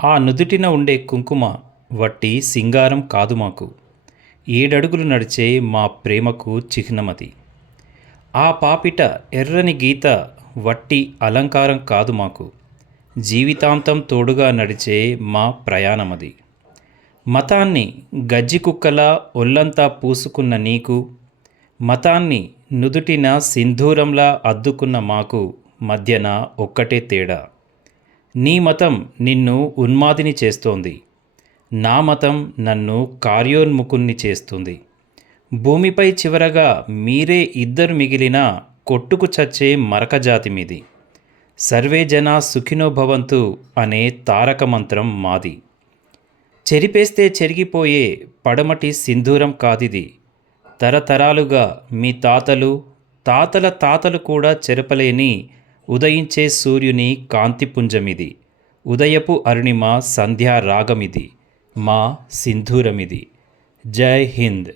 ఆ నుదుటిన ఉండే కుంకుమ వట్టి సింగారం కాదు మాకు, ఏడడుగులు నడిచే మా ప్రేమకు చిహ్నమది. ఆ పాపిట ఎర్రని గీత వట్టి అలంకారం కాదు మాకు, జీవితాంతం తోడుగా నడిచే మా ప్రయాణమది. మతాన్ని గజ్జికుక్కలా ఒళ్ళంతా పూసుకున్న నీకు, మతాన్ని నుదుటిన సింధూరంలా అద్దుకున్న మాకు మధ్యన ఒక్కటే తేడా. నీ మతం నిన్ను ఉన్మాదిని చేస్తోంది, నా మతం నన్ను కార్యోన్ముఖుణ్ణి చేస్తుంది. భూమిపై చివరగా మీరే ఇద్దరు మిగిలిన కొట్టుకు చచ్చే మరకజాతి మీది. సర్వే జనా సుఖినో భవంతు అనే తారక మంత్రం మాది. చెరిపేస్తే చెరిగిపోయే పడమటి సింధూరం కాదిది. తరతరాలుగా మీ తాతలు, తాతల తాతలు కూడా చెరపలేని ఉదయించే సూర్యుని కాంతిపుంజమిది. ఉదయపు అరుణిమ సంధ్యా రాగమిది, మా సింధూరమిది. జై హింద్.